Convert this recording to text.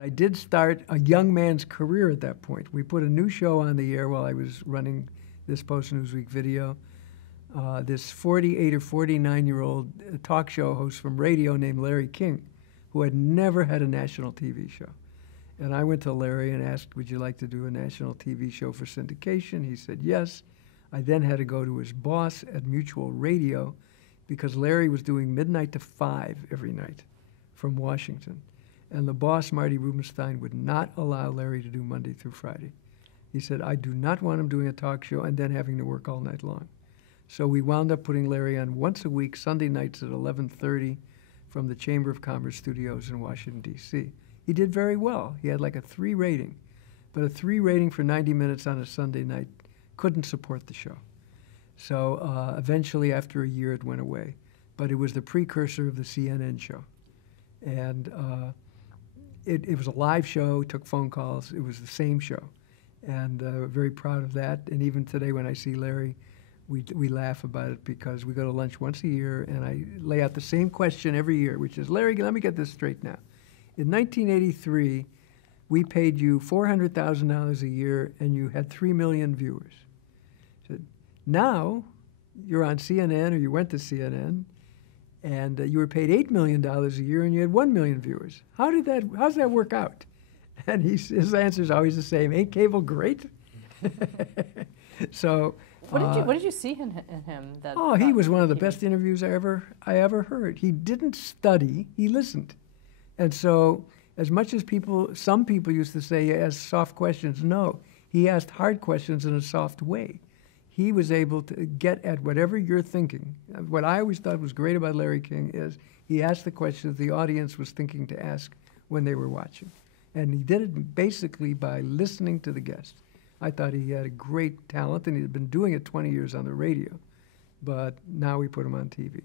I did start a young man's career at that point. We put a new show on the air while I was running this Post-Newsweek video. This 48 or 49-year-old talk show host from radio named Larry King, who had never had a national TV show. And I went to Larry and asked, would you like to do a national TV show for syndication? He said yes. I then had to go to his boss at Mutual Radio because Larry was doing midnight to 5 every night from Washington. And the boss, Marty Rubenstein, would not allow Larry to do Monday through Friday. He said, I do not want him doing a talk show and then having to work all night long. So we wound up putting Larry on once a week, Sunday nights at 11:30 from the Chamber of Commerce studios in Washington, D.C. He did very well. He had like a 3 rating. But a 3 rating for 90 minutes on a Sunday night couldn't support the show. So eventually, after a year, it went away. But it was the precursor of the CNN show. And it was a live show, took phone calls. It was the same show. And very proud of that. And even today when I see Larry, we laugh about it because we go to lunch once a year and I lay out the same question every year, which is, Larry, let me get this straight now. In 1983, we paid you $400,000 a year and you had 3 million viewers. So now you're on CNN or you went to CNN and you were paid $8 million a year and you had 1 million viewers. How's that work out? And his answer is always the same. Ain't cable great? So. What did you see in him? He was one of the best interviews I ever heard. He didn't study; he listened, and so as much as some people used to say he asked soft questions, no, he asked hard questions in a soft way. He was able to get at whatever you're thinking. What I always thought was great about Larry King is he asked the questions the audience was thinking to ask when they were watching, and he did it basically by listening to the guests. I thought he had a great talent, and he had been doing it 20 years on the radio, but now we put him on TV.